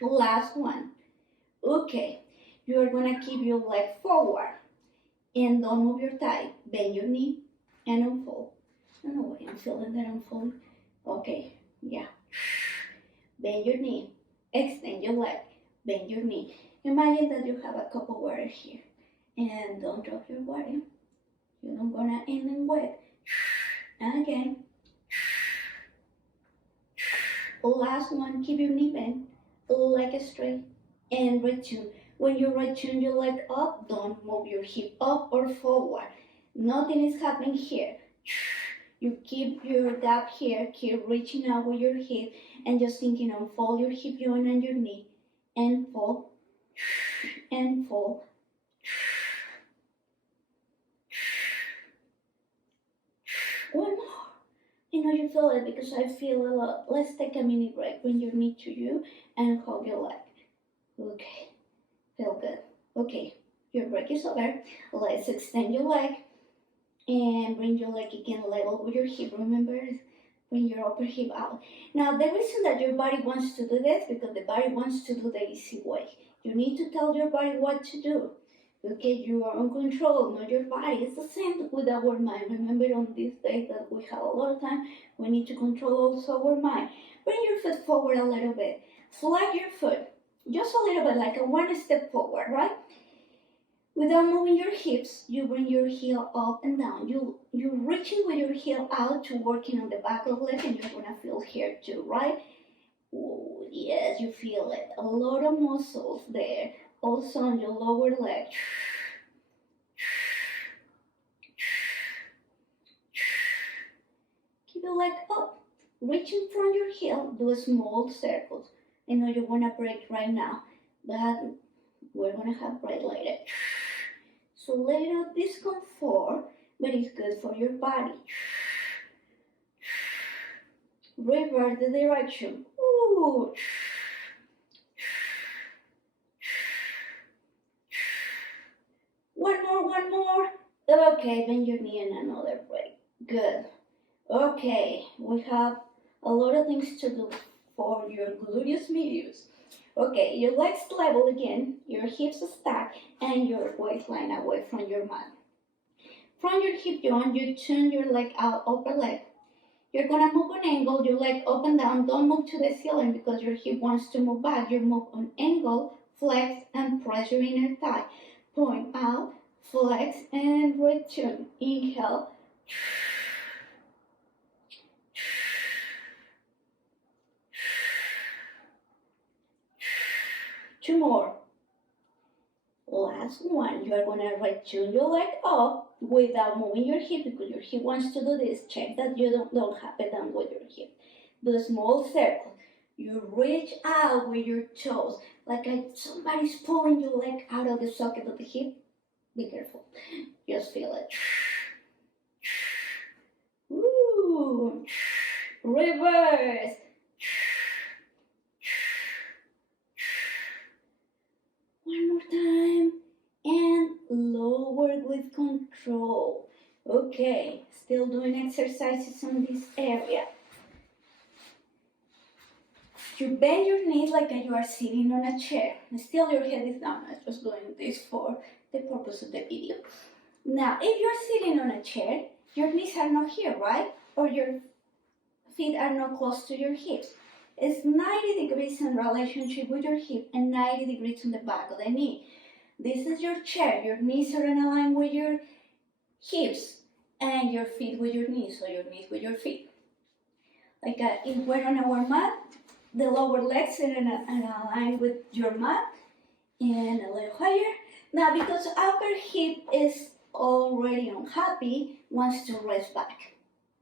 Last one. Okay, you are gonna keep your leg forward and don't move your thigh. Bend your knee and unfold. I don't know why I'm feeling that unfold. Okay, yeah. Bend your knee, extend your leg, bend your knee. Imagine that you have a cup of water here and don't drop your water. You don't gonna end in wet. And again. Last one, keep your knee bent, leg straight, and return. When you return your leg up, don't move your hip up or forward. Nothing is happening here. You keep your gap here, keep reaching out with your hip, and just thinking on fold your hip joint and your knee, and fold, and fold. One more. I know you feel it because I feel a lot. Let's take a mini break. Bring your knee to you and hold your leg. Okay, feel good. Okay, your break is over. Let's extend your leg and bring your leg again level with your hip. Remember, bring your upper hip out. Now, the reason that your body wants to do this because the body wants to do the easy way. You need to tell your body what to do. Okay, you are in control, not your body. It's the same with our mind. Remember on this day that we have a lot of time, we need to control also our mind. Bring your foot forward a little bit. Flag your foot, just a little bit, like a 1 step forward, right? Without moving your hips, you bring your heel up and down. You're reaching with your heel out to working on the back of the leg, and you're gonna feel here too, right? Ooh, yes, you feel it. A lot of muscles there. Also on your lower leg. Keep your leg up. Reach in front of your heel. Do small circles. I know you want to break right now, but we're going to have break later. So little discomfort, but it's good for your body. Reverse the direction. Ooh. One more one more. Okay, bend your knee and another break. Good. Okay, we have a lot of things to do for your gluteus medius. Okay, your legs level again, your hips stack, and your waistline away from your mat. From your hip joint, you turn your leg out, upper leg. You're gonna move on angle, your leg up and down. Don't move to the ceiling because your hip wants to move back. You move on angle, flex, and press your inner thigh. Point out, flex, and return. Inhale. Two more. Last one. You are going to return your leg up without moving your hip because your hip wants to do this. Check that you don't have it down with your hip. Do a small circle. You reach out with your toes like somebody's pulling your leg out of the socket of the hip. Be careful. Just feel it. Ooh. Reverse. One more time. And lower with control. Okay, still doing exercises on this area. You bend your knees like you are sitting on a chair. Still your head is down. I'm just doing this for the purpose of the video. Now, if you're sitting on a chair, your knees are not here, right? Or your feet are not close to your hips. It's 90 degrees in relationship with your hip and 90 degrees on the back of the knee. This is your chair. Your knees are in line with your hips and your feet with your knees, or your knees with your feet. Like if we're on our mat, the lower legs are in line with your mat and a little higher. Now, because upper hip is already unhappy, wants to rest back.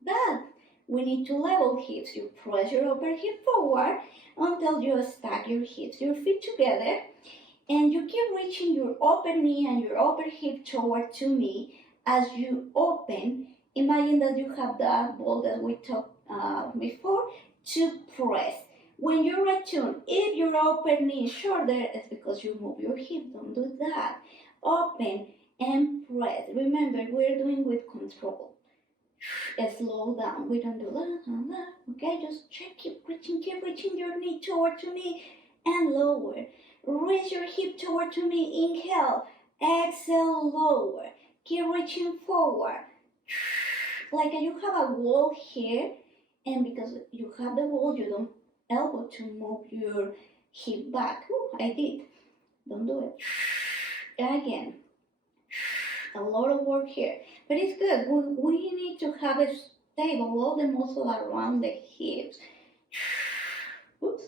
But we need to level hips. You press your upper hip forward until you stack your hips, your feet together, and you keep reaching your upper knee and your upper hip toward to me as you open. Imagine that you have that ball that we talked before to press. When you return, if your upper knee is shorter, it's because you move your hip. Don't do that. Open and press. Remember, we're doing with control. Slow down. We don't do that. Okay, just check, keep reaching your knee toward to me and lower. Raise your hip toward to me. Inhale. Exhale, lower. Keep reaching forward. Like you have a wall here, and because you have the wall, you don't elbow to move your hip back. Ooh, I did. Don't do it. Again. A lot of work here, but it's good. We need to have a stable, all the muscle around the hips. Oops.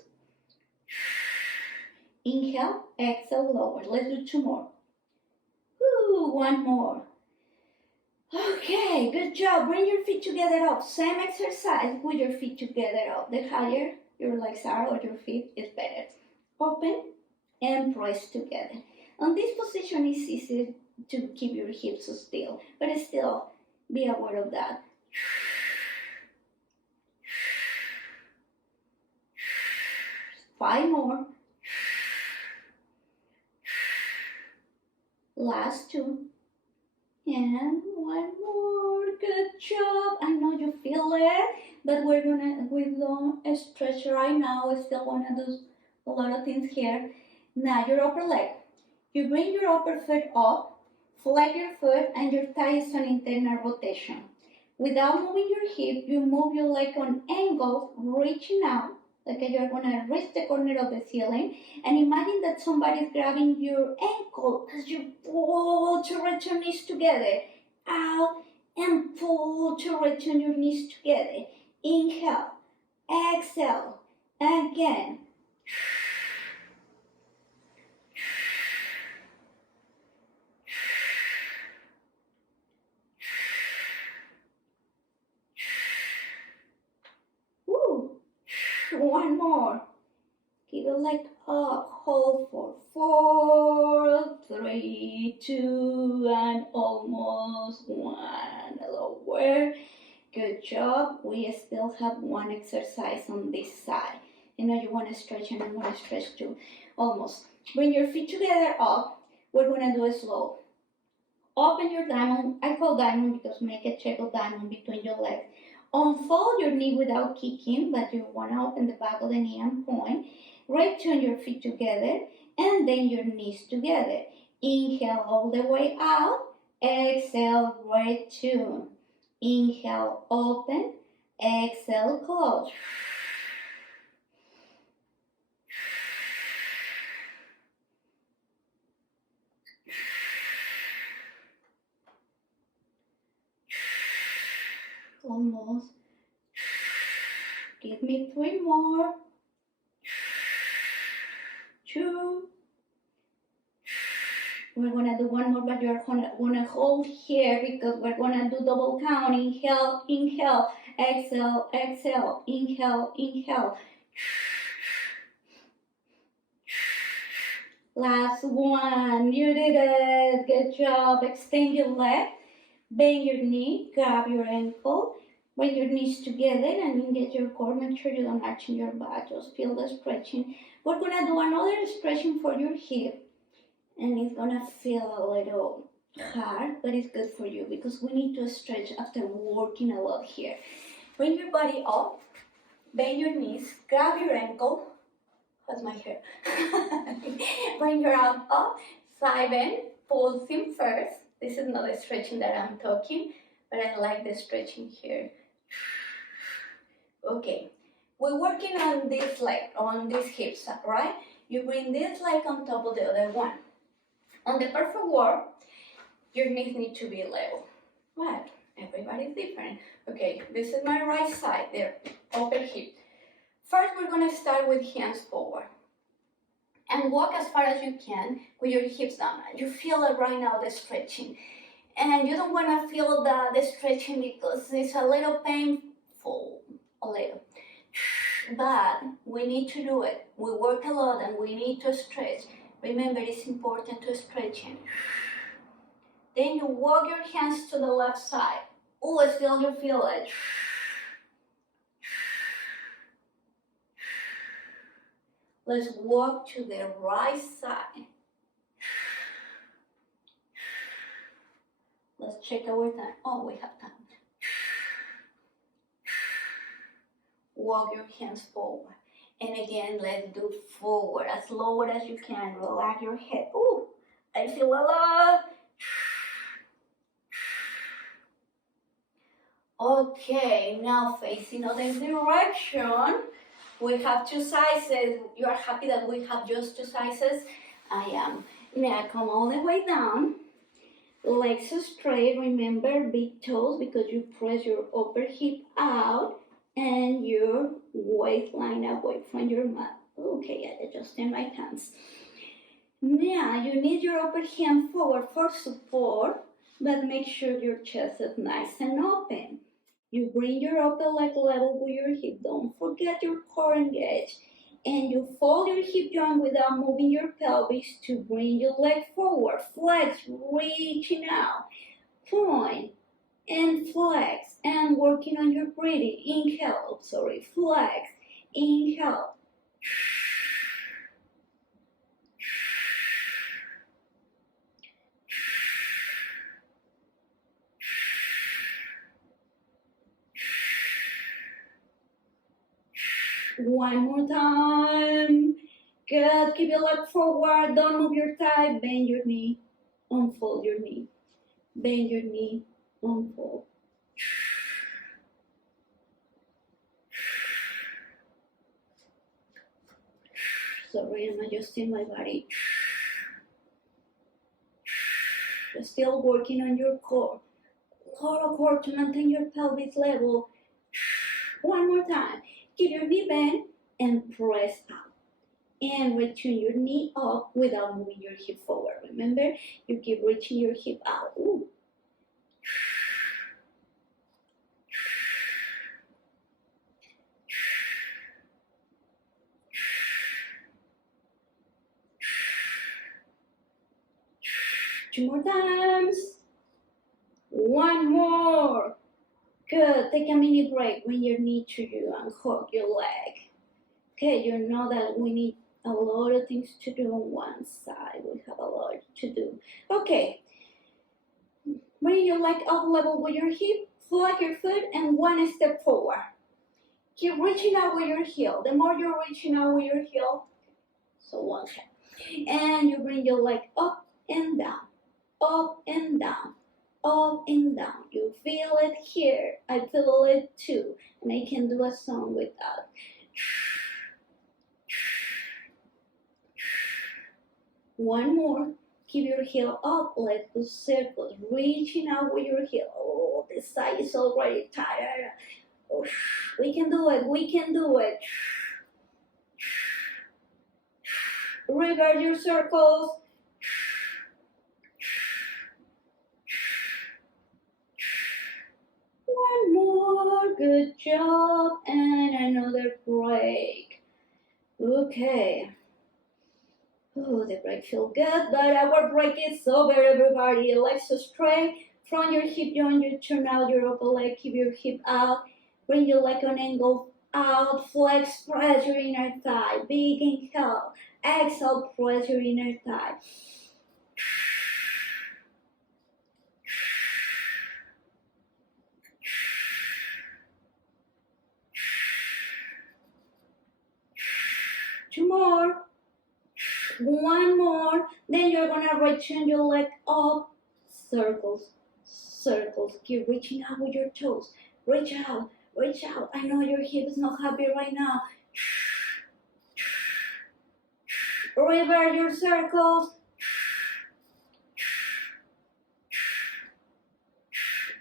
Inhale, exhale, lower. Let's do two more. Ooh, one more. Okay, good job. Bring your feet together up. Same exercise with your feet together up. The higher your legs are or your feet is better. Open and press together. On this position, it's easy to keep your hips still, but still be aware of that. Five more. Last two. And one more. Good job. I know you feel it, but we don't stretch right now. We still want to do a lot of things here. Now your upper leg. You bring your upper foot up. Flex your foot and your thigh is on internal rotation. Without moving your hip, you move your leg on angle, reaching out, like you're going to reach the corner of the ceiling. And imagine that somebody is grabbing your ankle as you pull to reach your knees together. Out and pull to return your knees together. Inhale, exhale, again. One more. Keep your leg up. Hold for 4, 3, 2, and almost 1. Lower. Good job. We still have one exercise on this side. You know you want to stretch and I want to stretch too. Almost. Bring your feet together up. We're going to do it slow. Open your diamond. I call diamond because make a check of diamond between your legs. Unfold your knee without kicking, but you want to open the back of the knee and point. Right turn your feet together and then your knees together. Inhale all the way out. Exhale, right turn. Inhale, open. Exhale, close. Almost. Give me 3 more. 2. We're gonna do one more, but you're gonna hold here because we're gonna do double count. Inhale, inhale, exhale, exhale, inhale, inhale. Last one. You did it. Good job. Extend your leg. Bend your knee. Grab your ankle. Bring your knees together and engage your core. Make sure you don't arch in your back. Just feel the stretching. We're gonna do another stretching for your hip. And it's gonna feel a little hard, but it's good for you because we need to stretch after working a lot here. Bring your body up, bend your knees, grab your ankle. That's my hair. Bring your arm up, side bend, pulsing first. This is not the stretching that I'm talking, but I like the stretching here. Okay, we're working on this leg, on this hips, right? You bring this leg on top of the other one. On the perfect world, your knees need to be level. But everybody's different. Okay, this is my right side, there, upper hip. First, we're gonna start with hands forward. And walk as far as you can with your hips down. You feel it right now, the stretching. And you don't wanna feel the stretching because it's a little painful, a little. But we need to do it. We work a lot and we need to stretch. Remember, it's important to stretch in. Then you walk your hands to the left side. Oh, still you feel it. Let's walk to the right side. Let's check our time. Oh, we have time. Walk your hands forward. And again, let's do forward as lower as you can. Relax your head. Ooh, I feel a lot. Okay, now facing other direction. We have 2 sizes. You are happy that we have just 2 sizes? I am. Now come all the way down. Legs straight. Remember, big toes because you press your upper hip out and your waistline away from your mat. Okay, I adjusted my pants. Now you need your upper hand forward for support, but make sure your chest is nice and open. You bring your upper leg level with your hip. Don't forget your core engaged. And you fold your hip joint without moving your pelvis to bring your leg forward. Flex, reaching out. Point and flex. And working on your breathing. Inhale, flex. Inhale. One more time. Good. Keep your leg forward. Don't move your thigh. Bend your knee. Unfold your knee. Bend your knee. Unfold. Sorry, I'm adjusting my body. Still working on your core. Core to maintain your pelvis level. One more time. Keep your knee bent and press out. And return your knee up without moving your hip forward. Remember, you keep reaching your hip out. Ooh. Two more times. One more. Good. Take a mini break. Bring your knee to you and hug your leg. Okay, you know that we need a lot of things to do on one side. We have a lot to do. Okay. Bring your leg up level with your hip, flag your foot, and one step forward. Keep reaching out with your heel. The more you're reaching out with your heel, so one hand. And you bring your leg up and down, up and down, up and down. You feel it here. I feel it too. And I can do a song with that. One more. Keep your heel up. Let's do circles. Reaching out with your heel. Oh, the side is already tired. Oh, we can do it. We can do it. Reverse your circles. One more. Good job. And another break. Okay. Oh, the break feels good, but our break is over, everybody. Legs straight. From your hip joint, you turn out your upper leg. Keep your hip out. Bring your leg on angle out. Flex, press your inner thigh. Big inhale. Exhale, press your inner thigh. Two more. One more. Then you're gonna return your leg up. Circles, circles. Keep reaching out with your toes. Reach out, reach out. I know your hip is not happy right now. Reverse your circles.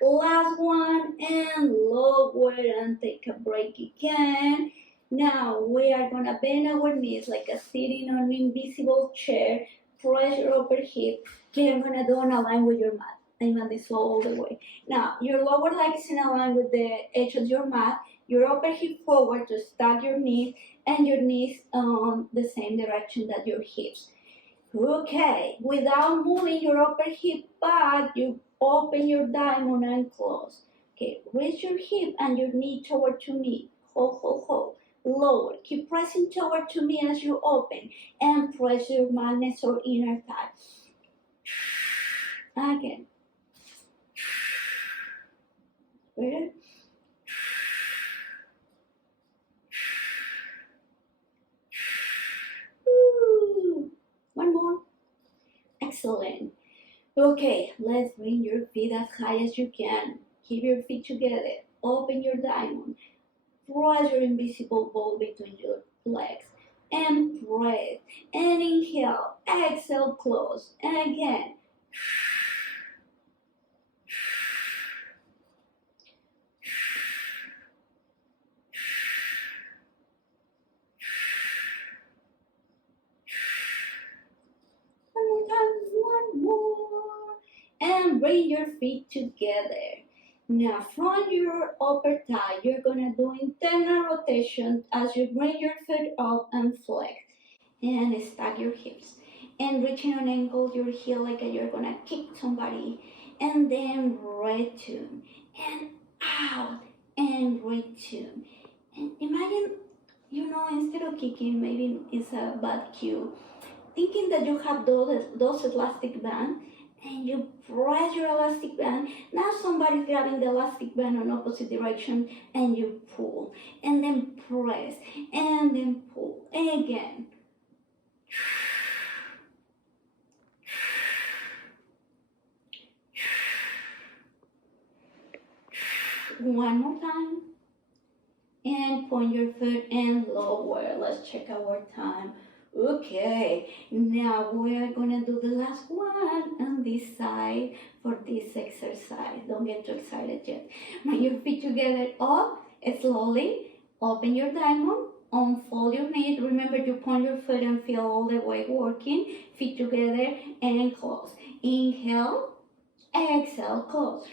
Last one, and lower and take a break again. Now we are gonna bend our knees like a sitting on an invisible chair. Press your upper hip. Okay, I'm gonna do on a line with your mat. My mat is all the way. Now your lower leg is in a line with the edge of your mat. Your upper hip forward to stack your knees, and your knees on the same direction that your hips. Okay, without moving your upper hip back, you open your diamond and close. Okay, raise your hip and your knee toward to me. Hold, hold, hold. Lower. Keep pressing toward to me as you open, and press your magnets or inner thigh. Again. Better. One more. Excellent. Okay, let's bring your feet as high as you can. Keep your feet together. Open your diamond. Press your invisible ball between your legs. And breathe. And inhale. Exhale, close. And again. One more. And bring your feet together. Now from your upper thigh, you're gonna do internal rotation as you bring your foot up and flex. And stack your hips. And reaching on angle your heel like you're gonna kick somebody. And then return. And out. And return. And imagine, instead of kicking, maybe it's a bad cue. Thinking that you have those elastic bands, and you press your elastic band. Now somebody's grabbing the elastic band on opposite direction, and you pull, and then press, and then pull, and again. One more time. And point your foot and lower. Let's check our time. Okay, now we're gonna do the last one on this side for this exercise. Don't get too excited yet. Bring your feet together up, slowly. Open your diamond, unfold your knees. Remember to point your foot and feel all the way working. Feet together and close. Inhale, exhale, close.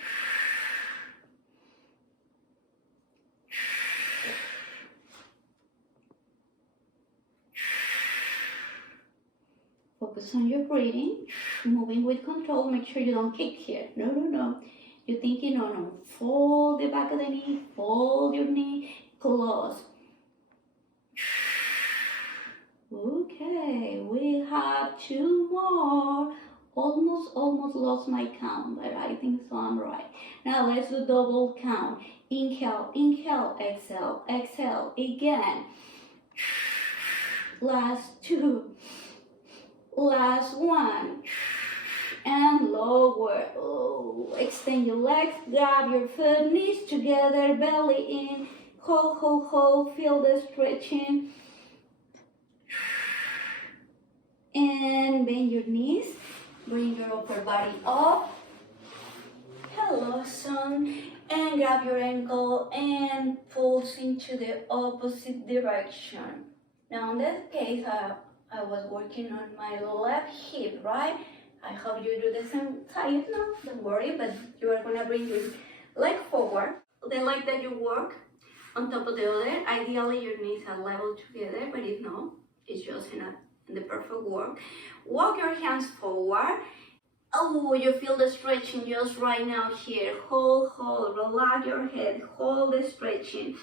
Focus on your breathing, moving with control. Make sure you don't kick here. No. You're thinking, no. Fold the back of the knee, fold your knee, close. Okay, we have two more. Almost lost my count, but I think so I'm right. Now let's do double count. Inhale, inhale, exhale, exhale again. Last two, last one, and lower. Oh, extend your legs, grab your foot, knees together, belly in. Hold, hold, hold, feel the stretching. And bend your knees, bring your upper body up. Hello, son. And grab your ankle and pulse into the opposite direction. Now in this case, I was working on my left hip, right? I hope you do the same side. No, don't worry, but you are gonna bring your leg forward. The leg that you work on top of the other. Ideally, your knees are level together, but if not, it's just in the perfect work. Walk your hands forward. Oh, you feel the stretching just right now here. Hold, hold, relax your head, hold the stretching.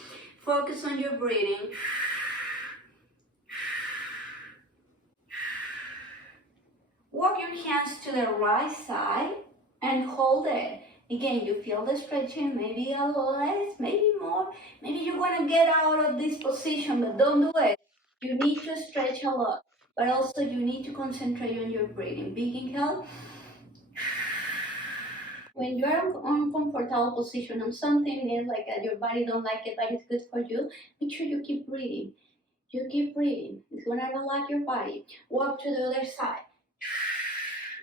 Focus on your breathing. Walk your hands to the right side and hold it. Again, you feel the stretching, maybe a little less, maybe more. Maybe you want to get out of this position, but don't do it. You need to stretch a lot, but also you need to concentrate on your breathing. Big inhale. When you're in an uncomfortable position on something else, like your body don't like it, but it's good for you, make sure you keep breathing. You keep breathing. It's gonna relax your body. Walk to the other side.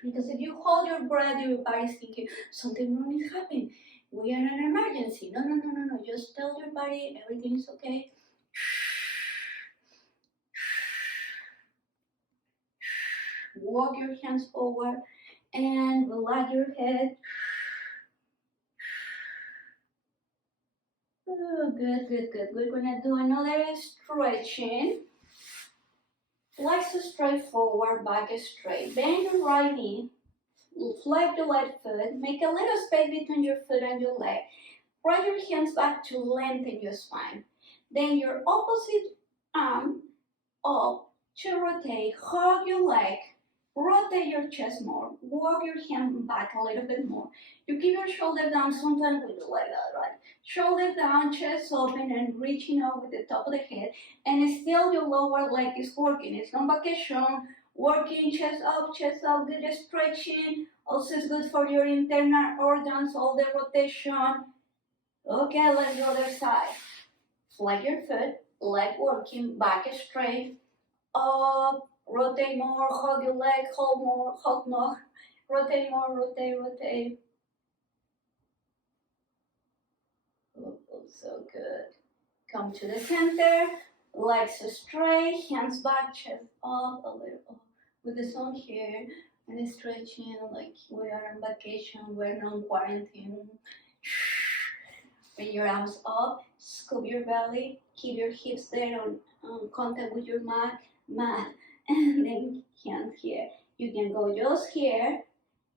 Because if you hold your breath, your body's thinking something wrong is happening. We are in an emergency. No, no, no, no, no. Just tell your body everything is okay. Walk your hands forward and relax your head. Oh, good, good, good. We're gonna do another stretching. Legs straight forward, back straight. Bend your right knee. Flex the left foot. Make a little space between your foot and your leg. Roll your hands back to lengthen your spine. Then your opposite arm up to rotate. Hug your leg. Rotate your chest more. Walk your hand back a little bit more. You keep your shoulder down. Sometimes we do like that, right? Shoulder down, chest open, and reaching out with the top of the head. And still your lower leg is working. It's not vacation. Working chest up, good stretching. Also it's good for your internal organs, all the rotation. Okay, let's go other side. Flex your foot, leg working, back straight, up, rotate more, hug your leg, hold more, hug more, rotate more, rotate, rotate. Oh, so good. Come to the center, legs straight, hands back, chest up, a little up. With the sun here, and stretching like we are on vacation, we're not quarantine. Bring your arms up, scoop your belly, keep your hips there on contact with your mat, and then hands here. You can go just here,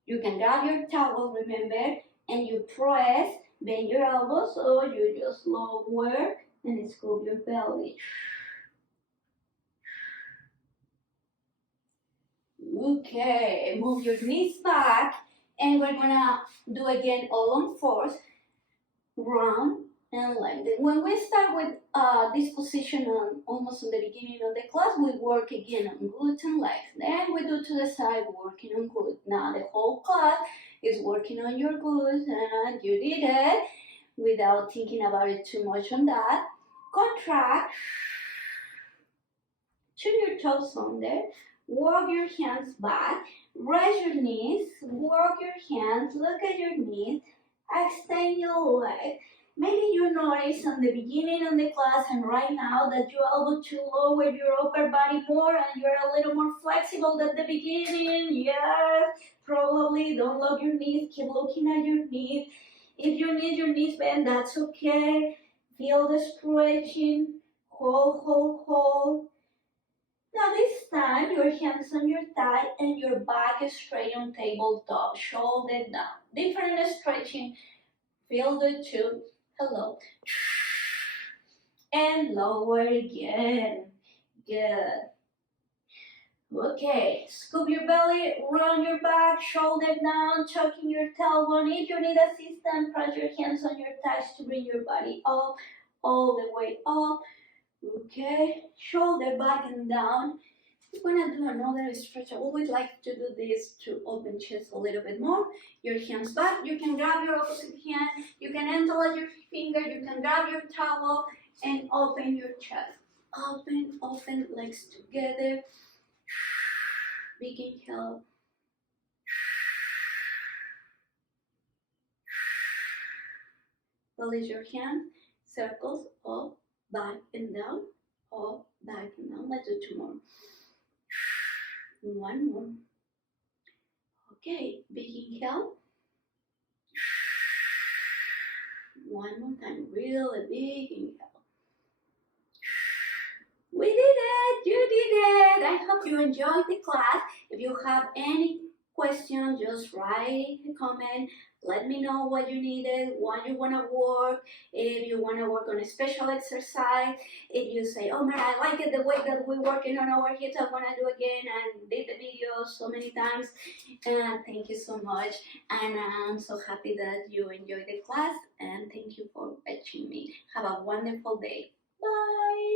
you can grab your towel, remember, and you press, bend your elbows, or you just lower and scoop your belly. Okay, move your knees back, and we're gonna do again all on fours. Round and lengthen. When we start with this position almost in the beginning of the class, we work again on glutes and legs. Then we do to the side working on glutes. Now the whole class is working on your glutes, and you did it without thinking about it too much on that. Contract. Turn your toes under. Walk your hands back. Raise your knees. Walk your hands. Look at your knees. Extend your leg. Maybe you notice on the beginning of the class and right now that you're able to lower your upper body more and you're a little more flexible than the beginning. Yes, probably. Don't lock your knees. Keep looking at your knees. If you need your knees bent, that's okay. Feel the stretching. Hold, hold, hold. Now this time, your hands on your thigh and your back is straight on tabletop, shoulder down. Different stretching, feel the two. Hello. And lower again. Good. Okay, scoop your belly, round your back, shoulder down, tucking your tailbone. If you need assistance, press your hands on your thighs to bring your body up, all the way up. Okay, shoulder back and down. We're gonna do another stretch. I always like to do this to open chest a little bit more. Your hands back. You can grab your opposite hand. You can interlace your finger. You can grab your towel and open your chest. Open, legs together. Big inhale. Release your hands. Circles up, back and down. Up, back and down. Let's do two more. One more. Okay, big inhale. One more time, really big inhale. We did it! You did it! I hope you enjoyed the class. If you have any questions, just write a comment. Let me know what you needed, what you want to work. If you want to work on a special exercise, if you say, oh man, I like it the way that we're working on our hips, I want to do again, and did the video so many times. And thank you so much. And I'm so happy that you enjoyed the class. And thank you for watching me. Have a wonderful day. Bye.